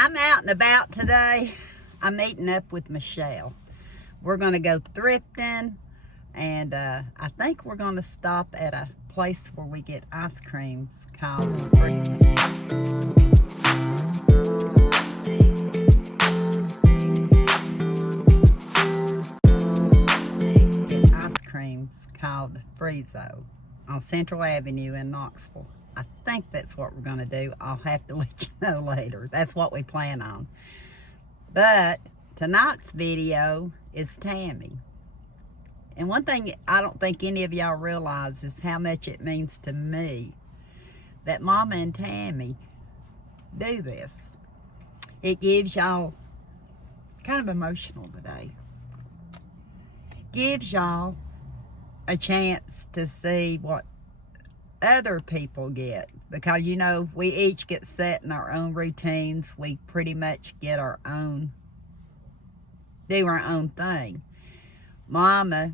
I'm out and about today. I'm meeting up with Michelle. We're going to go thrifting, and I think we're going to stop at a place where we get ice creams called Friezo on Central Avenue in Knoxville. I think that's what we're going to do. I'll have to let you know later. That's what we plan on. But tonight's video is Tammy. And one thing I don't think any of y'all realize is how much it means to me that Mama and Tammy do this. It gives y'all, kind of emotional today, gives y'all a chance to see what other people get, because you know we each get set in our own routines. We pretty much get our own, do our own thing. Mama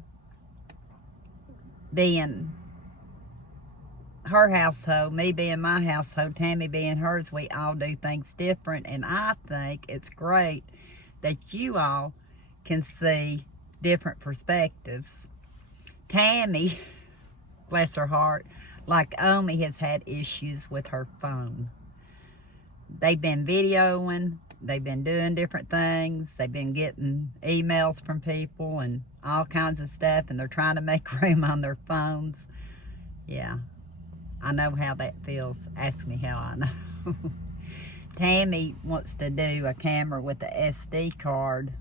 being her household, me being my household, Tammy being hers, we all do things different, and I think it's great that you all can see different perspectives. Tammy, bless her heart, like Omi, has had issues with her phone. They've been videoing, they've been doing different things, they've been getting emails from people and all kinds of stuff, and they're trying to make room on their phones. Yeah, I know how that feels. Ask me how I know. Tammy wants to do a camera with the SD card.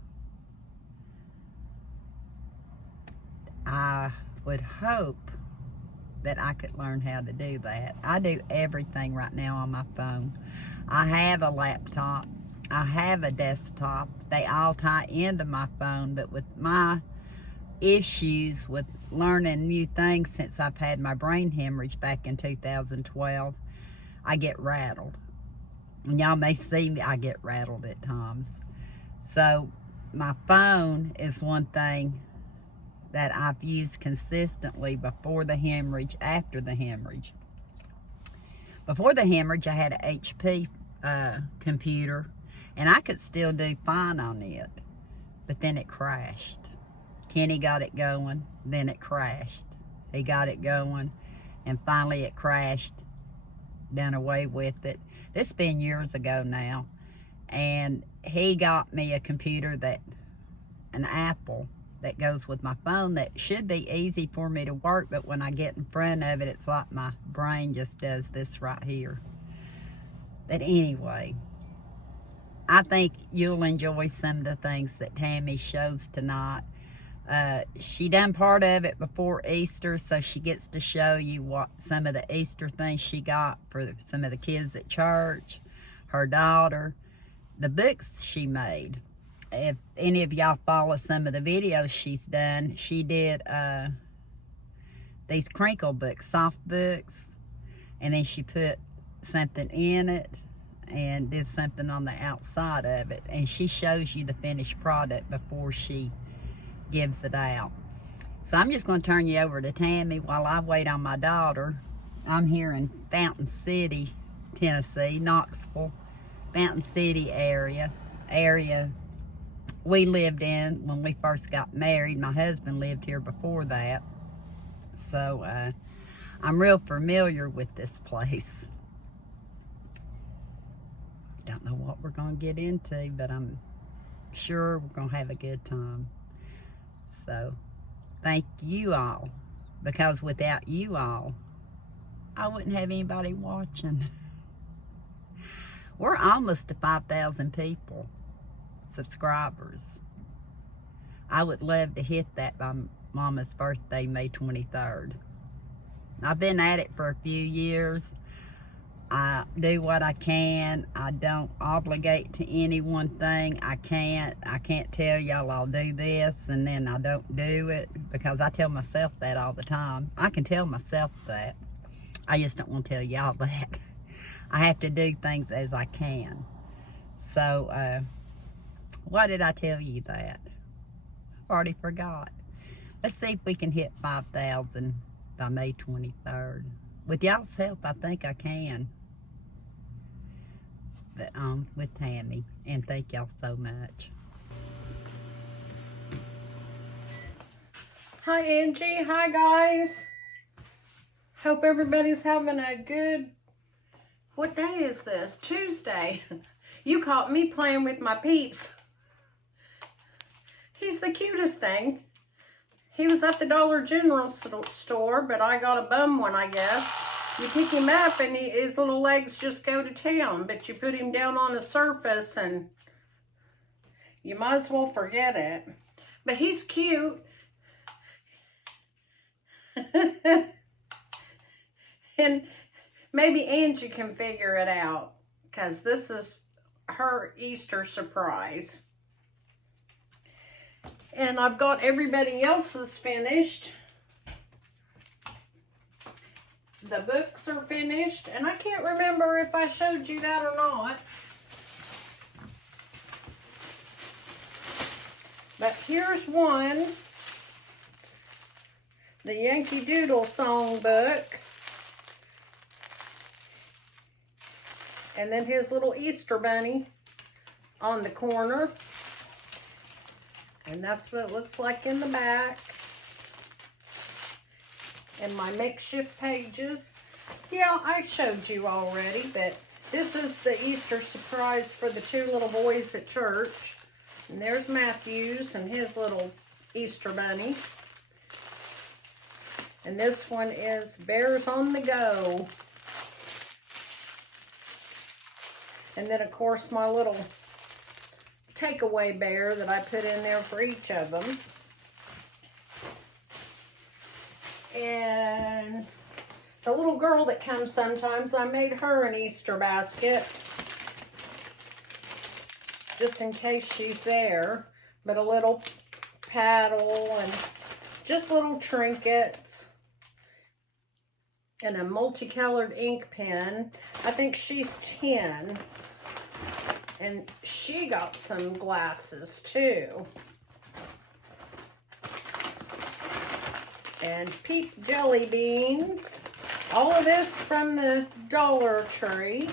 I would hope that I could learn how to do that. I do everything right now on my phone. I have a laptop. I have a desktop. They all tie into my phone, but with my issues with learning new things since I've had my brain hemorrhage back in 2012, I get rattled. And y'all may see me, I get rattled at times. So my phone is one thing that I've used consistently before the hemorrhage, after the hemorrhage. Before the hemorrhage, I had an HP computer, and I could still do fine on it, but then it crashed. Kenny got it going, then it crashed. He got it going, and finally it crashed, done away with it. This has been years ago now, and he got me a computer an Apple, that goes with my phone, that should be easy for me to work, but when I get in front of it, it's like my brain just does this right here. But anyway, I think you'll enjoy some of the things that Tammy shows tonight. She done part of it before Easter, so she gets to show you what some of the Easter things she got for some of the kids at church, her daughter, the books she made. If any of y'all follow some of the videos she's done, she did these crinkle books, soft books, and then she put something in it and did something on the outside of it, and she shows you the finished product before she gives it out. So I'm just going to turn you over to Tammy while I wait on my daughter. I'm here in Fountain City, Tennessee, Knoxville, Fountain City area we lived in when we first got married. My husband lived here before that. So I'm real familiar with this place. Don't know what we're going to get into, but I'm sure we're going to have a good time. So thank you all, because without you all, I wouldn't have anybody watching. We're almost to 5,000 people. Subscribers. I would love to hit that by Mama's birthday, May 23rd. I've been at it for a few years. I do what I can. I don't obligate to any one thing. I can't tell y'all I'll do this and then I don't do it, because I tell myself that all the time. I can tell myself that. I just don't want to tell y'all that. I have to do things as I can. So, why did I tell you that? I've already forgot. Let's see if we can hit 5,000 by May 23rd. With y'all's help, I think I can. with Tammy. And thank y'all so much. Hi Angie, hi guys. Hope everybody's having a good, what day is this? Tuesday. You caught me playing with my Peeps. He's the cutest thing. He was at the Dollar General store, but I got a bum one, I guess. You pick him up and his little legs just go to town, but you put him down on the surface and you might as well forget it. But he's cute. And maybe Angie can figure it out, because this is her Easter surprise. And I've got everybody else's finished. The books are finished, and I can't remember if I showed you that or not. But here's one. The Yankee Doodle songbook. And then his little Easter bunny on the corner. And that's what it looks like in the back. And my makeshift pages. Yeah, I showed you already, but this is the Easter surprise for the two little boys at church. And there's Matthew's and his little Easter bunny. And this one is Bears on the Go. And then, of course, my little takeaway bear that I put in there for each of them. And the little girl that comes sometimes, I made her an Easter basket. Just in case she's there. But a little paddle and just little trinkets. And a multicolored ink pen. I think she's 10. And she got some glasses too. And Peep jelly beans. All of this from the Dollar Tree.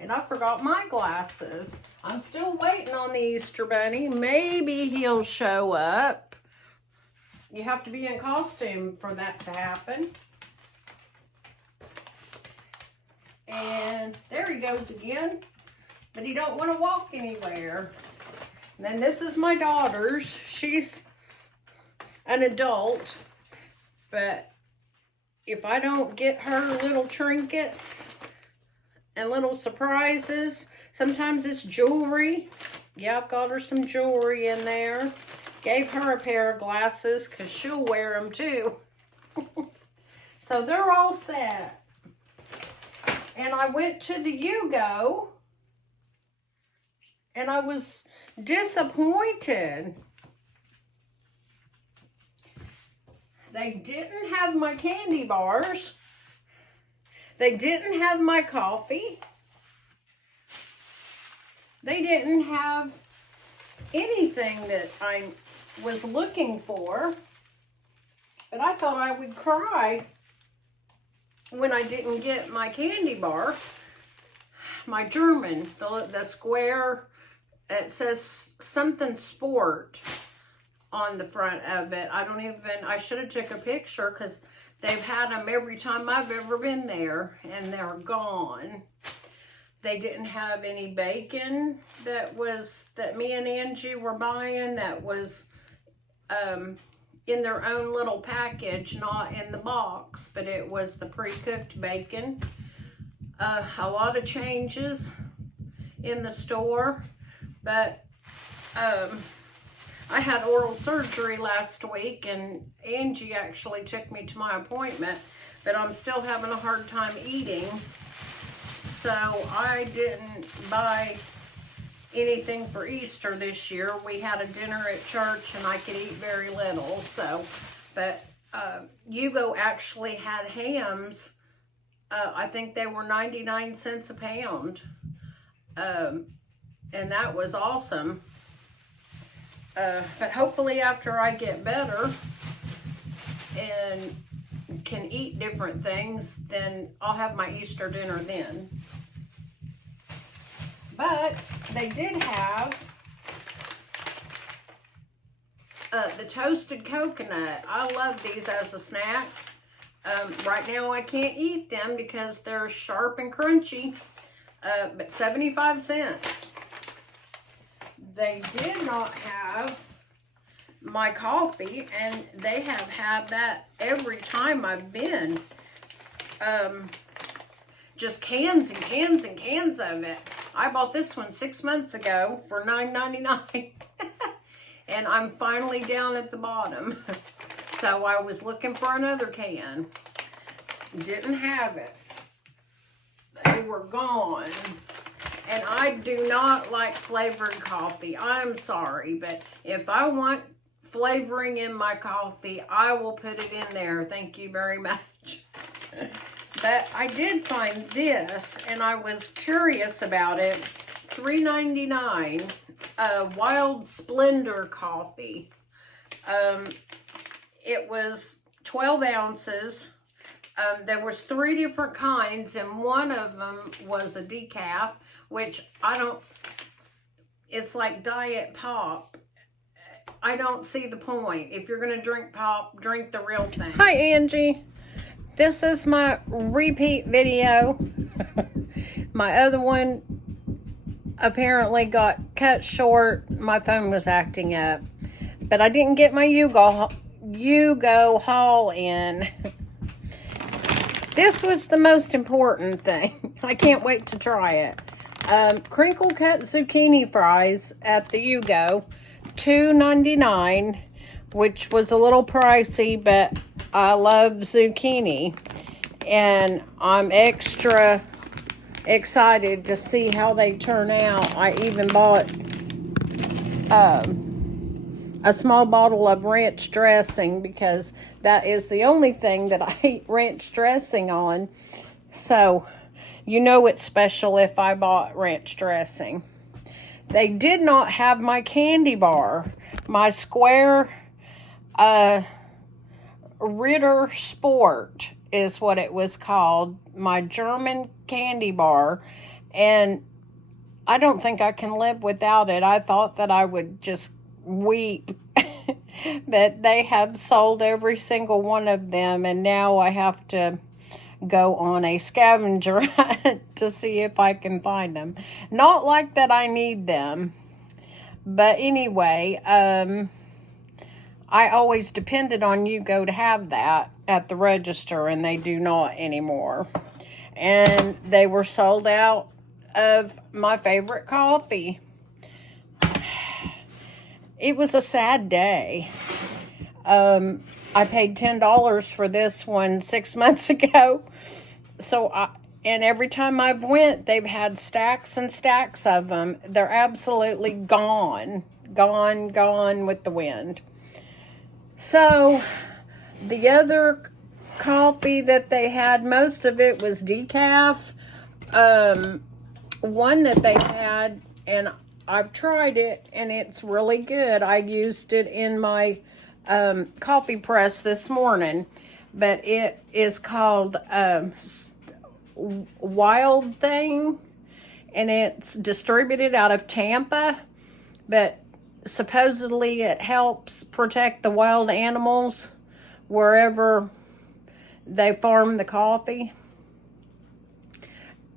And I forgot my glasses. I'm still waiting on the Easter Bunny. Maybe he'll show up. You have to be in costume for that to happen. And there he goes again. But he don't want to walk anywhere. And then this is my daughter's. She's an adult. But if I don't get her little trinkets and little surprises, sometimes it's jewelry. Yeah, I've got her some jewelry in there. Gave her a pair of glasses because she'll wear them too. So they're all set. And I went to the Yugo and I was disappointed. They didn't have my candy bars. They didn't have my coffee. They didn't have anything that I was looking for. But I thought I would cry when I didn't get my candy bar. My German, the square, it says something sport on the front of it. I should have took a picture because they've had them every time I've ever been there and they're gone. They didn't have any bacon that me and Angie were buying that was in their own little package, not in the box, but it was the pre-cooked bacon. A lot of changes in the store, but I had oral surgery last week and Angie actually took me to my appointment, but I'm still having a hard time eating. So I didn't buy anything for Easter this year. We had a dinner at church and I could eat very little. So, but Yugo actually had hams. I think they were 99 cents a pound. And that was awesome. But hopefully after I get better and can eat different things, then I'll have my Easter dinner then. But they did have the toasted coconut. I love these as a snack. Right now I can't eat them because they're sharp and crunchy, but 75 cents. They did not have my coffee, and they have had that every time I've been. Just cans and cans and cans of it. I bought this one 6 months ago for $9.99. And I'm finally down at the bottom. So I was looking for another can. Didn't have it. They were gone. And I do not like flavored coffee. I'm sorry, but if I want flavoring in my coffee, I will put it in there. Thank you very much. But I did find this, and I was curious about it. $3.99, Wild Splendor coffee. It was 12 ounces. There was 3 different kinds, and one of them was a decaf, which it's like diet pop. I don't see the point. If you're going to drink pop, drink the real thing. Hi, Angie. This is my repeat video. My other one apparently got cut short. My phone was acting up. But I didn't get my Yugo haul in. This was the most important thing. I can't wait to try it. Crinkle cut zucchini fries at the Yugo. $2.99, which was a little pricey, but I love zucchini, and I'm extra excited to see how they turn out. I even bought a small bottle of ranch dressing because that is the only thing that I eat ranch dressing on. So you know it's special if I bought ranch dressing. They did not have my candy bar. My square Ritter Sport is what it was called. My German candy bar. And I don't think I can live without it. I thought that I would just weep. But they have sold every single one of them. And now I have to go on a scavenger hunt to see if I can find them. Not like that I need them. But anyway, I always depended on Yugo to have that at the register, and they do not anymore. And they were sold out of my favorite coffee. It was a sad day. I paid $10 for this one 6 months ago. And every time I've went, they've had stacks and stacks of them. They're absolutely gone. Gone with the wind. So, the other coffee that they had, most of it was decaf. One that they had, and I've tried it, and it's really good. I used it in my coffee press this morning, but it is called Wild Thing, and it's distributed out of Tampa, but supposedly it helps protect the wild animals wherever they farm the coffee.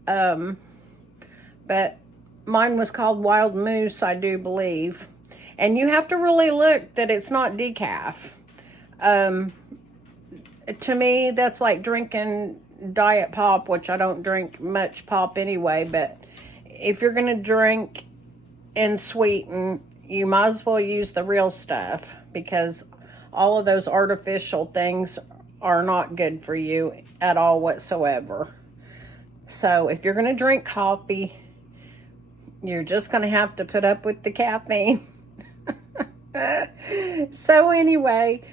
But mine was called Wild Moose, I do believe. And you have to really look that it's not decaf. To me, that's like drinking diet pop, which I don't drink much pop anyway. But if you're going to drink and sweeten, you might as well use the real stuff, because all of those artificial things are not good for you at all whatsoever. So if you're going to drink coffee, you're just going to have to put up with the caffeine. So anyway,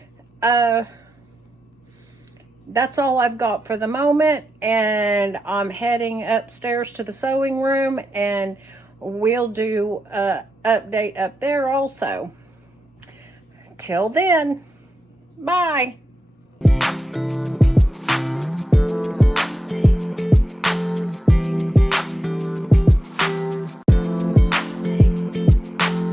that's all I've got for the moment, and I'm heading upstairs to the sewing room, and we'll do an update up there also. Till then, bye.